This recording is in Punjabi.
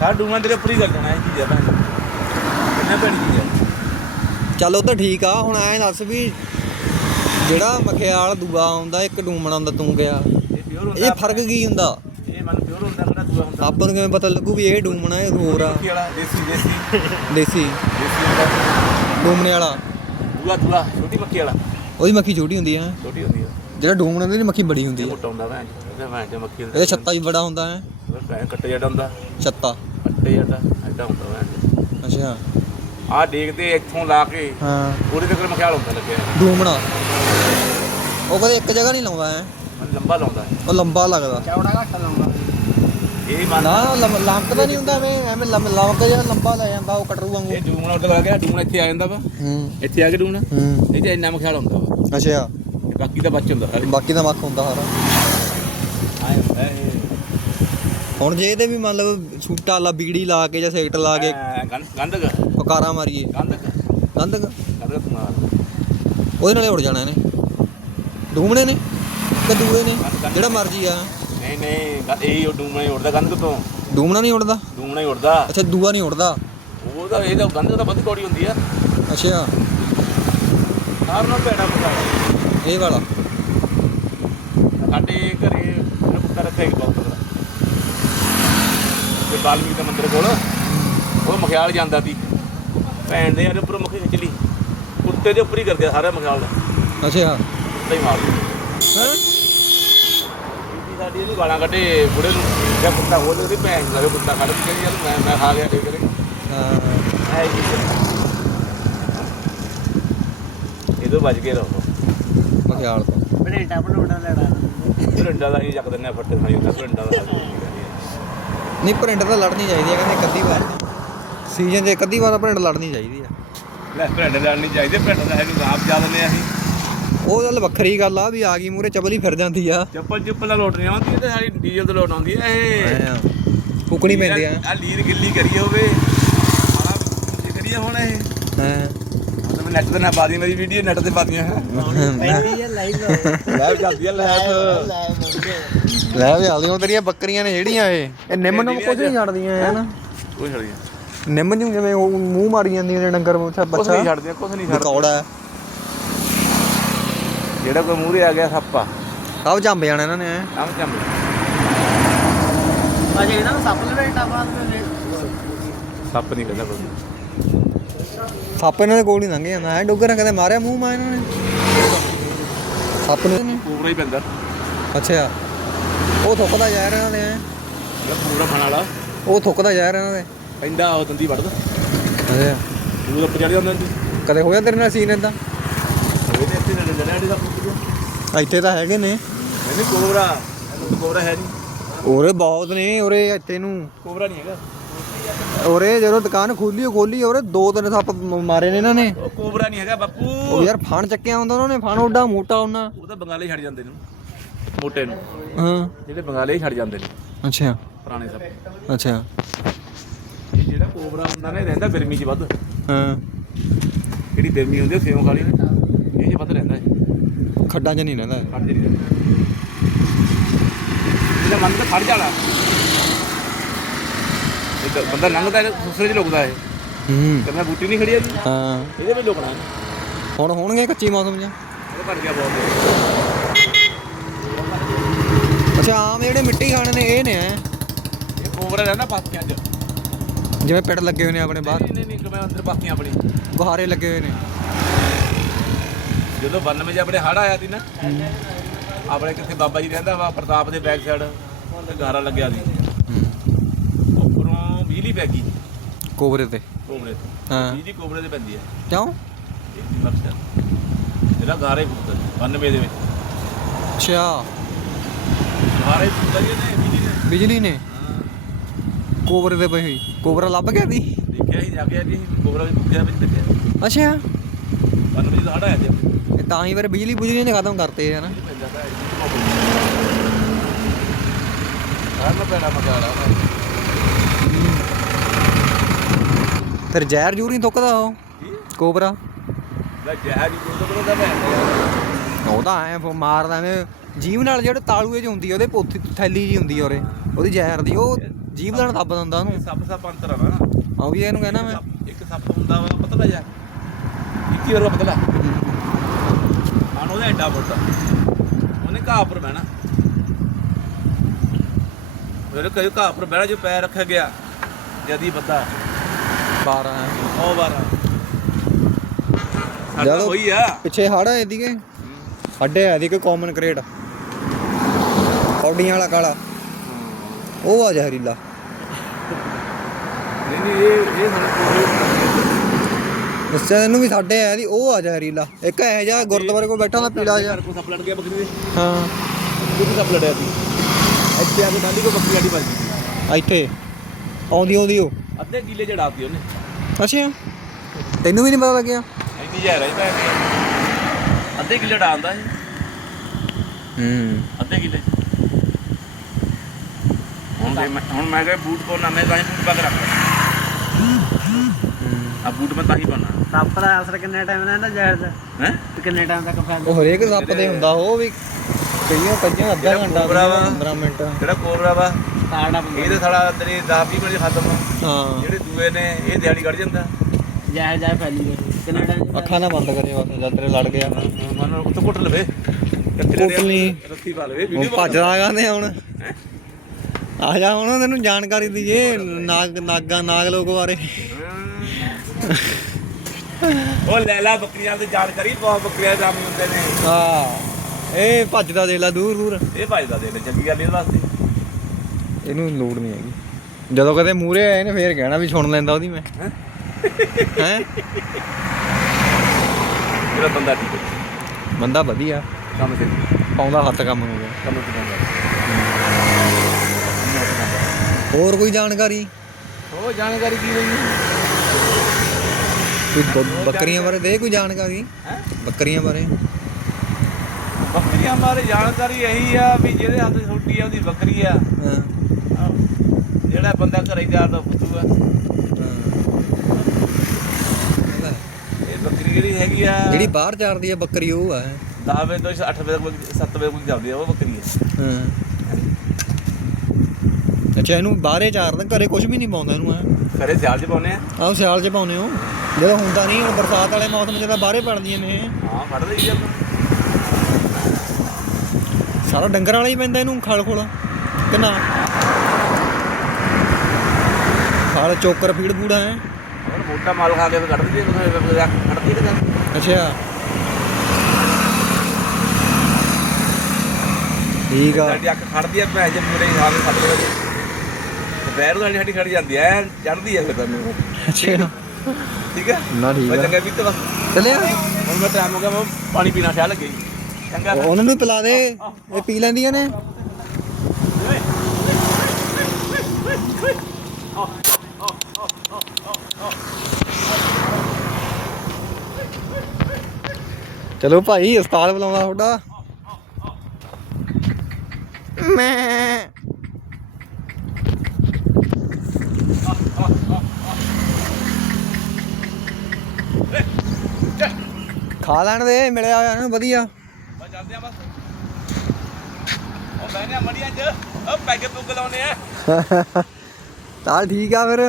ਸਾਰ ਡੂਮਾਂ ਤੇਰੇ ਉੱਪਰ ਹੀ ਜਾਣਾ ਇਹ ਚੀਜ਼ ਭੈਣ ਕਿੰਨਾ ਭੈੜੀ ਚੀਜ਼ ਆ। ਚੱਲ ਤਾਂ ਠੀਕ ਆ ਹੁਣ ਐਂ ਦੱਸ ਵੀ ਜਿਹੜਾ ਮਖਿਆਲ ਦੂਆ ਆਉਂਦਾ ਇੱਕ ਡੂਮਣਾ ਹੁੰਦਾ ਤੂੰ ਗਿਆ ਇਹ ਪਿਓਰ ਹੁੰਦਾ ਇਹ ਫ਼ਰਕ ਕੀ ਹੁੰਦਾ? ਇਹ ਮਨ ਪਿਓਰ ਹੁੰਦਾ ਕਿਹੜਾ ਦੂਆ ਹੁੰਦਾ। ਆਪਾਂ ਨੂੰ ਕਿਵੇਂ ਪਤਾ ਲੱਗੂ ਵੀ ਇਹ ਡੂਮਣਾ ਇਹ ਹੋਰ ਆ? ਵਾਲਾ ਦੇਸੀ ਦੇਸੀ। ਦੇਸੀ। ਦੇਸੀ ਹੁੰਦਾ ਡੂਮਣੇ ਵਾਲਾ। ਦੂਆ ਦੂਆ ਛੋਟੀ ਮੱਖੀ ਵਾਲਾ। ਉਹਦੀ ਮੱਖੀ ਛੋਟੀ ਹੁੰਦੀ ਆ। ਛੋਟੀ ਹੁੰਦੀ ਆ। ਜਿਹੜਾ ਡੂਮਣਾ ਦੀ ਮੱਖੀ ਬੜੀ ਹੁੰਦੀ ਆ। ਮੋਟਾ ਹੁੰਦਾ ਭੈਣ ਇਹਦਾ ਭੈਣ ਤੇ ਮੱਖੀ ਇਹਦਾ ਛੱਤਾ ਵੀ ਬੜਾ ਹੁੰਦਾ ਹੈ। ਭੈਣ ਕੱਟੇ ਜੱਟ ਹੁੰਦਾ। ਛੱਤਾ। ਕੱਟੇ ਜੱਟ ਐਡਾ ਹੁੰਦਾ ਭੈਣ ਅੱਛਾ। ਆਹ ਦੇਖਦੇ ਇੱਥੋਂ ਲਾ ਕੇ ਹਾਂ। ਉਹਦੇ ਤੱਕ ਮਖਿਆਲ ਹੁੰਦਾ ਲੱਗਿਆ। ਡੂਮਣਾ। ਉਹ ਕਦੇ ਇੱਕ ਜਗ੍ਹਾ ਨਹੀਂ ਲਾਉਂਦਾ ਹੈ ਮਨ ਲੰਬਾ ਲਾਉਂਦਾ। ਹੈ। ਉਹ ਲੰਬਾ ਲੱਗਦਾ। ਚੌੜਾ ਘੱਟ ਲਾਉਂਦਾ। ਇਹ ਮਨ ਨਾ ਲੰਮ- ਲੰਕਦਾ ਨਹੀਂ ਹੁੰਦਾ ਐਵੇਂ ਐਵੇਂ ਲੰਮ ਲੰਕ ਜਿਹਾ ਲੰਬਾ ਲੈ ਜਾਂਦਾ ਉਹ ਕਟਰੂ ਵਾਂਗੂ। ਇਹ ਡੂਮਣਾ ਉੱਤੇ ਲਾ ਗਿਆ ਡੂਮਣਾ ਇੱਥੇ ਆ ਜਾਂਦਾ ਵਾ। ਹੂੰ। ਇੱਥੇ ਆ ਕੇ ਡੂਮਣਾ। ਹੂੰ। ਇਹ ਤੇ ਇੰਨਾ ਮਖਿਆਲ ਹੁੰਦਾ ਵਾ। ਅੱਛਾ। ਤੇ ਬਾਕੀ ਦਾ ਬਚ ਹੁੰਦਾ ਸਾਰੇ। ਬਾਕੀ ਦਾ ਮੱਖ ਹੁੰਦਾ ਸਾਰਾ। ਆਏ ਹੁੰਦਾ ਇਹ। ਹੁਣ ਜੇ ਇਹਦੇ ਵੀ ਮਤਲਬ ਛੂਟਾ ਲਾ ਬੀੜੀ ਲਾ ਕੇ ਜਾਂ ਸੈਕਟ ਲਾ ਕੇ ਗੰਦ ਪਕਾਰਾ ਮਾਰੀਏ। ਗੰਦ ਗੰਦ ਗੰਦ ਤੁਮਾਰ ਉਹਦੇ ਨਾਲੇ ਉੜ ਜਾਣਾ ਇਹਨੇ। ਡੂਮਣੇ ਨੇ ਕਿ ਦੂਏ ਨੇ? ਜਿਹੜਾ ਮਰਜ਼ੀ ਆ। ਨਹੀਂ ਨਹੀਂ ਇਹ ਡੂਮਣਾ ਉੜਦਾ ਗੰਦ ਕਿਤੋਂ ਡੂਮਣਾ ਨਹੀਂ ਉੜਦਾ? ਡੂਮਣਾ ਹੀ ਉੜਦਾ। ਅੱਛਾ ਦੂਆ ਨਹੀਂ ਉੜਦਾ? ਉਹਦਾ ਇਹਦਾ ਗੰਦ ਤਾਂ ਵੱਧ ਕੌੜੀ ਹੁੰਦੀ ਆ। ਅੱਛਾ। ਸਾਰ ਨਾਲ ਭੈੜਾ ਪਤਾ ਇਹ ਵਾਲਾ। ਸਾਡੇ ਘਰੇ ਮੇਰਾ ਕੁੱਤਾ ਰੱਖਿਆ ਇੱਕ ਬਹੁਤ। ਤੇ ਬਾਲਮੀਕ ਦੇ ਮੰਦਿਰ ਕੋਲ। ਉਹ ਮਖਿਆਲ ਜਾਂਦਾ ਸੀ। ਭੈਣ ਦੇ ਯਾਰ ਉੱਪਰ ਮੁਖੀ ਖਿੱਚ ਲਈ ਕੁੱਤੇ ਦੇ ਉੱਪਰ ਹੀ ਕਰ ਗਿਆ ਸਾਰਾ ਮਖਿਆਲ ਦਾ। ਅੱਛਾ। ਕੁੱਤਾ ਹੀ ਮਾਰ? ਬੀਬੀ ਸਾਡੀ ਇਹਨੂੰ ਗਾਲਾਂ ਕੱਢੇ ਬੁੜੇ ਨੂੰ। ਜਾਂ ਕੁੱਤਾ ਹੋ ਉਹਦੀ ਭੈਣ ਦਾ ਕੁੱਤਾ ਕੱਢ ਕੇ ਯਾਰ ਮੈਂ ਮੈਂ ਖਾ ਗਿਆ ਠੀਕ ਕਰੇ ਹਾਂ। ਐ ਜੀ। ਇਹਦੋਂ ਬਚ ਕੇ ਰਹੋ ਮਖਿਆਲ ਤੋਂ। ਬੜੇਟਾ ਬਲੋੜਾ ਲੈਣਾ। ਰੰਡਾ ਦਾ ਹੀ ਚੱਕ ਦਿੰਨੇ ਆ ਫੱਟੇ ਖਾਈ ਹੁੰਦਾ ਰੰਡਾ ਦਾ ਹੱਲ ਨਹੀਂ ਪ੍ਰਿੰਟ ਤਾਂ ਲੜਨੀ ਚਾਹੀਦੀ ਹੈ ਕਹਿੰਦੇ ਕੱਦੀ ਵਾਰ। ਸੀਜ਼ਨ 'ਚ ਕੱਦੀ ਵਾਰ ਪ੍ਰਿੰਟ ਲੜਨੀ ਚਾਹੀਦੀ ਆ ਲੈ ਭਿੰਡ ਲੜਨੀ ਚਾਹੀਦੀ ਭਿੰਡ ਦਾ ਇਹਨੂੰ ਆਪ ਜਾ ਦਿੰਦੇ ਆ ਅਸੀਂ। ਉਹ ਗੱਲ ਵੱਖਰੀ ਗੱਲ ਆ ਵੀ ਆ ਗਈ ਮੂਰੇ ਚਬਲ ਹੀ ਫਿਰ ਜਾਂਦੀ ਆ। ਚੱਪਲ ਚੁੱਪਲ ਨਾਲ ਲੋਟ ਨਹੀਂ ਆਉਂਦੀ ਤੇ ਸਾਡੀ ਡੀਜ਼ਲ ਤੇ ਲੋਟ ਆਉਂਦੀ ਐ ਫੁਕਣੀ ਪੈਂਦੀ ਆ। ਆ ਲੀਰ ਗਿੱਲੀ ਕਰੀ ਹੋਵੇ। ਆਲਾ ਇਹ ਕਰੀਏ ਹੁਣ ਇਹ। ਹਾਂ। ਮੈਂ ਨੈਟ ਤੇ ਨਾ ਪਾਦੀ ਮੇਰੀ ਵੀਡੀਓ ਨੈਟ ਤੇ ਪਾਦੀਆਂ ਹੈ ਪੈਂਦੀ ਹੈ ਲਾਈਵ ਲੈ ਚੱਲਦੀ ਆ ਲੈ ਲੈ ਵੀ ਆਉਂਦੀਆਂ ਤੇਰੀਆਂ ਬੱਕਰੀਆਂ ਨੇ ਜਿਹੜੀਆਂ ਇਹ। ਇਹ ਨਿੰਮ ਨੂੰ ਕੁਝ ਨਹੀਂ ਛੱਡਦੀਆਂ ਹੈ ਨਾ ਕੋਈ ਛੜਦੀਆਂ ਨਿੰਮ ਨੂੰ ਜਿਵੇਂ ਉਹ ਮੂੰਹ ਮਾਰੀ ਜਾਂਦੀਆਂ ਨੇ ਡੰਗਰ ਬੱਚਾ। ਨਹੀਂ ਛੱਡਦੀਆਂ ਕੁਛ ਨਹੀਂ ਛੱਡਦੀਆਂ। ਕੌੜਾ ਹੈ। ਜਿਹੜਾ ਕੋਈ ਮੂਹਰੇ ਆ ਗਿਆ ਸੱਪਾ ਸਭ ਜੰਮ ਜਾਣਾ ਇਹਨਾਂ ਨੇ। ਆਮ ਚੰਬ ਅਜੇ ਇਹਨਾਂ ਨੂੰ ਸੱਪ ਲਵੇਟਾ ਬਾਅਦ ਵਿੱਚ ਸੱਪ ਨਹੀਂ ਕਹਿੰਦਾ ਕੋਈ। ਸੱਪ ਇਹਨਾਂ ਦੇ ਕੋਲ ਹੀ ਲੰਘ ਜਾਂਦਾ ਐ ਡੋਗਰ ਨੇ ਕਦੇ ਮਾਰਿਆ ਮੂੰਹ ਮਾ ਇਹਨਾਂ ਨੇ? ਸੱਪ ਨੂੰ ਪੂਰਾ ਹੀ ਪੈਂਦਾ। ਅੱਛਾ। ਉਹ ਥੁੱਕਦਾ ਜਾ ਰਿਹਾ ਇਹਨਾਂ ਦੇ ਐਂ। ਪੂਰਾ ਖਾਣ ਵਾਲਾ। ਉਹ ਥੁੱਕਦਾ ਜਾ ਰਿਹਾ ਇਹਨਾਂ ਦੇ। ਪੈਂਦਾ ਉਹ ਦੰਦੀ ਵੜਦਾ ਅੱਛਾ ਉਹ ਉੱਪਰ ਚੜ ਜਾਂਦਾ ਜੀ ਕਦੇ ਹੋਇਆ ਤੇਰੇ ਨਾਲ ਸੀਨ ਇਦਾਂ ਇਹਦੇ ਇੱਥੇ ਨੇੜੇ ਜੜਿਆ ਡੀ ਦਾ। ਪੁੱਤ ਇੱਥੇ ਤਾਂ ਹੈਗੇ ਨੇ। ਨਹੀਂ ਕੋਬਰਾ। ਇਹਨੂੰ ਕੋਬਰਾ ਹੈ ਨਹੀਂ। ਉਰੇ ਬਹੁਤ ਨੇ ਉਰੇ ਇੱਥੇ ਨੂੰ। ਕੋਬਰਾ ਨਹੀਂ ਹੈਗਾ। ਉਰੇ ਜਦੋਂ ਦੁਕਾਨ ਖੋਲੀ ਉਹ ਖੋਲੀ ਉਰੇ ਦੋ ਤਿੰਨ ਸੱਪ ਮ- ਮਾਰੇ ਨੇ ਇਹਨਾਂ ਨੇ। ਉਹ ਕੋਬਰਾ ਨਹੀਂ ਹੈਗਾ ਬਾਪੂ। ਉਹ ਯਾਰ ਫਣ ਚੱਕਿਆ ਹੁੰਦਾ ਉਹਨਾਂ ਨੇ ਫਣ ਓਡਾ ਮੋਟਾ ਉਹਨਾਂ। ਉਹ ਤਾਂ ਬੰਗਾਲੇ ਛੱਡ ਜਾਂਦੇ ਨੇ। ਮੋਟੇ ਨੂੰ। ਹਾਂ। ਜਿਹੜੇ ਬੰਗਾਲੇ ਹੀ ਛੱਡ ਜਾਂਦੇ ਨੇ। ਅੱਛਾ। ਪੁਰਾਣੇ ਸਭ ਅੱਛਾ। ਇਹ ਜਿਹੜਾ ਕੋਬਰਾ ਹੁੰਦਾ ਨਾ ਇਹ ਰਹਿੰਦਾ ਗਰਮੀ 'ਚ ਵੱਧ। ਹਾਂ। ਜਿਹੜੀ ਗਰਮੀ ਹੁੰਦੀ ਉਹ ਸਿਉਂ ਖਾਲੀ। ਇਹ 'ਚ ਵੱਧ ਰਹਿੰਦਾ ਹੈ ਖੱਡਾਂ 'ਚ ਨਹੀਂ ਰਹਿੰਦਾ ਖੜ ਜਿਹੜੀ ਇਹਦਾ ਮਨ ਤਾਂ ਖੜ ਜਾਣਾ। ਇਹ ਬੰਦਾ ਲੰਘਦਾ ਹੈ ਦੂਸਰੇ 'ਚ ਲੁਕਦਾ ਹੈ। ਹੂੰ। ਕਹਿੰਦਾ ਬੂਟੀ ਨਹੀਂ ਖੜੀ ਆ ਜੀ ਹਾਂ। ਇਹਦੇ ਵਿੱਚ ਲੁਕਣਾ ਹੈ। ਹੁਣ ਹੋਣਗੇ ਕੱਚੀ ਮੌਸਮ 'ਚ? ਇਹ ਘਟ ਗਿਆ ਬਹੁਤ। ਅੱਛਾ ਆਮ ਜਿਹੜੇ ਮਿੱਟੀ ਖਾਣੇ ਨੇ ਇਹ ਨੇ ਐ। ਇਹ ਕੋਬਰਾ ਰਹਿੰਦਾ ਪਾਕੀਆਂ 'ਚ। ਜਿਵੇਂ ਪਿੰਡ ਲੱਗੇ ਹੋਏ ਨੇ ਆਪਣੇ ਬਾਹਰ। ਨਹੀਂ ਨਹੀਂ ਨਹੀਂ ਕਿਵੇਂ ਅੰਦਰ ਪਾਕੀਆਂ ਆਪਣੀ। ਗੁਹਾਰੇ ਲੱਗੇ ਹੋਏ ਨੇ। ਜਦੋਂ 92 ਚ ਆਪਣੇ ਹੜ ਆਇਆ ਸੀ ਨਾ ਆਪਣੇ ਕਿੱਥੇ ਬਾਬਾ ਜੀ ਰਹਿੰਦਾ ਵਾ ਪ੍ਰਤਾਪ ਦੇ ਬੈਕ ਸਾਈਡ ਤੇ ਗਾਰਾ ਲੱਗਿਆ ਸੀ। ਉੱਪਰੋਂ ਬਿਜਲੀ ਪੈ ਗਈ। ਕੋਬਰੇ ਤੇ। ਕੋਬਰੇ ਤੇ। ਹਾਂ। ਬਿਜਲੀ ਕੋਬਰੇ ਤੇ ਪੈਂਦੀ ਹੈ ਕਿਉਂ? ਇਹ ਵੀ ਮਕਸਦ ਇਹਦਾ ਗਾਰਾ ਹੀ ਫੁੱਟਦਾ 92 ਦੇ ਵਿੱਚ। ਅੱਛਾ। ਗਾਰਾ ਹੀ ਫੁੱਟਦਾ ਜੀ ਇਹਨੇ ਬਿਜਲੀ ਨੇ। ਬਿਜਲੀ ਨੇ? ਕੋਬਰੇ ਤੇ ਪਈ ਹੋਈ। ਕੋਬਰਾ ਲੱਭ ਗਿਆ ਦੀ ਦੇਖਿਆ ਹੀ ਜਾ ਕੇ ਜੀ ਕੋਬਰਾ ਵੀ ਭੁੱਖਿਆ ਵਿੱਚ ਦੇਖਿਆ ਅੱਛਾ। 92 ਦਾ ਹੜ ਆਇਆ ਇਹ ਤਾਂ ਹੀ ਫਿਰ ਬਿਜਲੀ ਬੁਜਲੀ ਨੇ ਖਤਮ ਕਰਤੇ ਹੈ ਨਾ। ਤਾਂ ਨਾ ਪੈਣਾ ਮਗਾੜਾ ਫਿਰ ਜ਼ਹਿਰ ਜੂਰ ਨਹੀਂ ਥੁੱਕਦਾ ਉਹ ਕੋਬਰਾ ਹੀ ਕੋਈ ਤਾਂ ਬਣਦਾ ਮੈਂ ਉਹ ਤਾਂ ਐ ਮਾਰਦਾ ਨੇ ਜੀਵ ਨਾਲ ਜਿਹੜੇ ਤਾਲੂਏ ਚ ਹੁੰਦੀ ਆ ਉਹਦੇ ਪੋਥੀ ਥੈਲੀ ਜੀ ਹੁੰਦੀ ਆ ਉਹਦੇ ਉਹਦੀ ਜ਼ਹਿਰ ਦੀ ਉਹ ਜੀਭ ਲੈਣ ਦੱਬ ਦਿੰਦਾ ਉਹਨੂੰ। ਸੱਪ ਸੱਪ ਅੰਤਰ ਆ ਨਾ। ਆ ਵੀ ਇਹਨੂੰ ਕਹਿਣਾ ਮੈਂ। ਇੱਕ ਸੱਪ ਹੁੰਦਾ ਵਾ ਪਤਲਾ ਜਾ ਇੱਕੀ ਵਰਗਾ ਪਤਲਾ। ਆਣ ਉਹਦਾ ਐਡਾ ਵੱਡਾ ਉਹਨੇ ਘਾਹ ਉੱਪਰ ਬਹਿਣਾ। ਫਿਰ ਕਈ ਘਾਹ ਉੱਪਰ ਬਹਿਣਾ ਜੋ ਪੈਰ ਰੱਖਿਆ ਗਿਆ। ਜਦੀ ਪਤਾ 12 ਉਹ ਬਾਰਾ। ਸਾਡਾ ਜਦੋਂ- ਹੋਈ ਆ। ਪਿੱਛੇ ਹੜ ਆਏ ਦੀਗੇ ਸਾਡੇ ਆ ਦੀ ਕੋਈ ਕਾਮਨ ਕ੍ਰੇਟ ਕੌਡੀਆਂ ਵਾਲਾ ਕਾਲਾ। ਉਹ ਆ ਜ਼ਹਿਰੀਲਾ। ਨਹੀਂ ਨਹੀਂ ਇਹ ਇਹ ਸਾਨੂੰ ਦੱਸਿਆ ਇਹਨੂੰ ਵੀ ਸਾਡੇ ਆ ਦੀ ਉਹ ਆ ਜ਼ਹਿਰੀਲਾ। ਇੱਕ ਇਹ ਜਿਹਾ ਗੁਰਦੁਆਰੇ ਕੋਲ ਬੈਠਾ ਹੁੰਦਾ ਪੀਲਾ ਜਿਹਾ। ਘਰ ਕੋ ਸੱਪ ਲੜ ਗਿਆ ਬੱਕਰੀ ਦੇ? ਹਾਂ। ਕਿਉਂਕਿ ਸੱਪ ਲੜਿਆ ਸੀ? ਇੱਥੇ ਆ ਕੇ ਡਾਲੀ ਕੋ ਬੱਕਰੀ ਆੜੀ ਵੱਜ ਇੱਥੇ। ਆਉਂਦੀ ਆਉਂਦੀ ਉਹ। ਅੱਧੇ ਕਿਲੇ ਜੜਾਤੀ ਉਹਨੇ। ਅੱਛਾ। ਤੈਨੂੰ ਵੀ ਨਹੀਂ ਪਤਾ ਲੱਗਿਆ? ਇੰਨੀ ਜ਼ਹਿਰ ਹੈ ਦੀ। ਅੱਧੇ ਕਿਲੇ ਡਾਂਦਾ ਇਹ ਹੂੰ। ਅੱਧੇ ਕਿਲੇ ਹੁਣ ਤੇ ਮੈਂ ਹੁਣ ਮੈਂ ਕਿਹਾ ਬੂਟ ਪਾਉਣਾ ਮੈਂ ਤਾਂ ਹੀ ਬੂਟ ਪਾ ਕੇ ਰੱਖਦਾ ਆ ਬੂਟ ਮੈਂ ਤਾਂ ਹੀ ਪਾਉਣਾ। ਸੱਪ ਦਾ ਅਸਰ ਕਿੰਨੇ ਟਾਈਮ ਦਾ ਇਹਦਾ ਜ਼ਹਿਰ ਦਾ? ਹੈ? ਤੇ ਕਿੰਨੇ ਟਾਈਮ ਤੱਕ ਫੈਲਦਾ ਉਹ ਹਰੇਕ ਸੱਪ ਦੇ ਹੁੰਦਾ ਉਹ ਵੀ ਕਈਆਂ ਕੱਜੀਆਂ ਅੱਧਾ ਜਿਹੜਾ ਘੰਟਾ ਕੋਬਰਾ ਵਾ। 15 ਮਿੰਟ। ਜਿਹੜਾ ਕੋਬਰਾ ਵਾ ਸਾਡਾ ਇਹ ਤੇ ਸਾਲਾ ਤੇਰੇ 10 20 ਮਿੰਟ 'ਚ ਖਤਮ ਆ। ਹਾਂ। ਜਿਹੜੇ ਦੂਏ ਨੇ ਇਹ ਦਿਹਾੜੀ ਕੱਢ ਜਾਂਦਾ। ਜ਼ਹਿਰ ਜ਼ਹਿਰ ਫੈਲੀ ਗਈ ਕਿੰਨੇ ਟਾਈਮ ਅੱਖਾਂ ਨਾ ਬੰਦ ਕਰੇ ਬਸ ਜਦ ਤੇਰੇ ਲੜ ਗਿਆ। ਮਨ ਉੱਥੇ ਕੁੱਟ ਲਵੇ। ਕੁੱਟ ਲਈ। ਰੱਸੀ ਪਾ ਲਵੇ ਉਹ ਵੀਡੀਓ ਭੱਜਦਾ ਗਾਂਦੇ ਹੁਣ। ਆ ਜਾ ਹੁਣ ਤੈਨੂੰ ਜਾਣਕਾਰੀ ਦਈਏ ਨਾਗ ਨਾਗਾ ਨਾਗ ਲੋਕ ਬਾਰੇ। ਉਹ ਲੈਲਾ ਬੱਕਰੀਆਂ ਦੀ ਜਾਣਕਾਰੀ ਬਹੁਤ ਬੱਕਰੀਆਂ ਦੇ ਹੁੰਦੇ ਨੇ। ਹਾਂ ਇਹ ਭੱਜਦਾ ਦੇਖ ਲੈ ਦੂਰ ਦੂਰ। ਇਹ ਭਾਜਦਾ ਦੇ ਲੈ ਚੰਗੀ ਗੱਲ ਇਹਦੇ ਵਾਸਤੇ ਇਹਨੂੰ ਲੋੜ ਨਹੀਂ ਹੈਗੀ। ਜਦੋਂ ਕਦੇ ਮੂਰੇ ਆਏ ਨੇ ਫੇਰ ਕਹਿਣਾ ਵੀ ਸੁਣ ਲੈਂਦਾ ਉਹਦੀ ਮੈਂ। ਹੈਂ? ਹੈ? ਮੇਰਾ ਬੰਦਾ ਠੀਕ ਹੈ। ਬੰਦਾ ਵਧੀਆ। ਕੰਮ ਤੇ ਪਾਉਂਦਾ ਹੱਥ ਕੰਮ ਨੂੰ। ਕੰਮ ਤੇ ਹੋਰ ਕੋਈ ਜਾਣਕਾਰੀ? ਉਹ ਜਾਣਕਾਰੀ ਕੀ ਲਈ ਕੋਈ ਬ- ਬੱਕਰੀਆਂ ਬਾਰੇ ਦੇ ਕੋਈ ਜਾਣਕਾਰੀ? ਹੈ? ਬੱਕਰੀਆਂ ਬਾਰੇ? ਬੱਕਰੀਆਂ ਬਾਰੇ ਜਾਣਕਾਰੀ ਇਹੀ ਆ ਵੀ ਜਿਹਦੇ ਹੱਥ ਛੋਟੀ ਆ ਉਹਦੀ ਬੱਕਰੀ ਆ। ਹਾਂ। ਆਹ, ਜਿਹੜਾ ਬੰਦਾ ਘਰੇ ਚਾਰਦਾ ਫੁੱਟੂ ਆ। ਹਾਂ। ਇਹ ਬੱਕਰੀ ਜਿਹੜੀ ਹੈਗੀ ਆ। ਜਿਹੜੀ ਬਾਹਰ ਚਾਰਦੀ ਆ ਬੱਕਰੀ ਉਹ ਆ। 10 ਵਜੇ ਤੋਂ 8 ਵਜੇ ਤੱਕ 7 ਵਜੇ ਤੱਕ ਜਾਂਦੀ ਆ ਉਹ ਬੱਕਰੀ ਹੈ ਹਾਂ। ਅੱਛਾ ਇਹਨੂੰ ਬਾਹਰੇ ਚਾਰਦਾ ਘਰੇ ਕੁਝ ਵੀ ਨਹੀਂ ਪਾਉਂਦਾ ਇਹਨੂੰ ਆ ਘਰੇ ਸਿਆਲ ਚ ਪਾਉਨੇ ਆ? ਆਹ ਸਿਆਲ 'ਚ ਪਾਉਨੇ ਹੋ ਜਦੋਂ ਹੁੰਦਾ ਨਹੀਂ ਹੁਣ ਬਰਸਾਤ ਵਾਲੇ ਮੌਸਮ 'ਚ ਤਾਂ ਬਾਹਰੇ ਪੜਦੀਆਂ ਨੇ। ਹਾਂ ਫੜ ਲਈ ਆ ਸਾਰਾ ਡੰਗਰ ਵਾਲਾ ਹੀ ਪੈਂਦਾ ਇਹਨੂੰ ਖਲ ਖੁਲ। ਕਿ ਨਾ? ਚੋਕਰ ਫੀਡ ਫੂੜਾ ਹੈ ਹੋਰ ਮੋਟਾ ਮਾਲ ਖਾ ਕੇ ਫਿਰ ਕੱਢ ਦਿੰਦੀ ਹੈ ਕੱਢਦੀ ਹੈ ਕਿਦਾਂ ਅੱਛਾ। ਠੀਕ ਆ। ਸਾਡੀ ਅੱਖ ਖੜਦੀ ਆ ਜੇ ਮੂਰੇ ਕੇ ਸੱਤ ਵਜੇ ਨੂੰ ਸਾਡੀ ਸਾਡੀ ਖੜ ਜਾਂਦੀ ਐ ਚੜਦੀ ਐ ਫਿਰ ਤੁਹਾਨੂੰ ਅੱਛਾ। ਠੀਕ ਹੈ ਨਾ ਠੀਕ ਆ। ਚੰਗਾ ਪੀਤਾ ਵਾ। ਚੱਲਿਆ? ਹੁਣ ਮੈਂ ਟਾਈਮ ਹੋ ਗਿਆ ਮੈਂ ਪਾਣੀ ਪੀਣਾ ਸ਼ਾਹ ਲੱਗੇ ਚੰਗਾ। ਉਹਨਾਂ ਨੂੰ ਪਿਲਾ ਦੇ। ਇਹ ਪੀ ਲੈਂਦੀਆਂ ਨੇ। ਚਲੋ ਭਾਈ ਉਸਤਾਦ ਬੁਲਾਉਂਦਾ ਤੁਹਾਡਾ। ਮੈਂ ਖਾ ਲੈਣ ਦੇ ਮਿਲਿਆ ਹੋਇਆ ਨਾ ਵਧੀਆ। ਬਸ ਚੱਲਦੇ ਆ ਬਸ। ਉਹ ਬੈਨੇ ਮੜੀਆਂ ਚ ਉਹ ਪੈਗੇ ਪੁੱਗ ਲਾਉਨੇ ਆ। ਚੱਲ ਠੀਕ ਆ ਫਿਰ।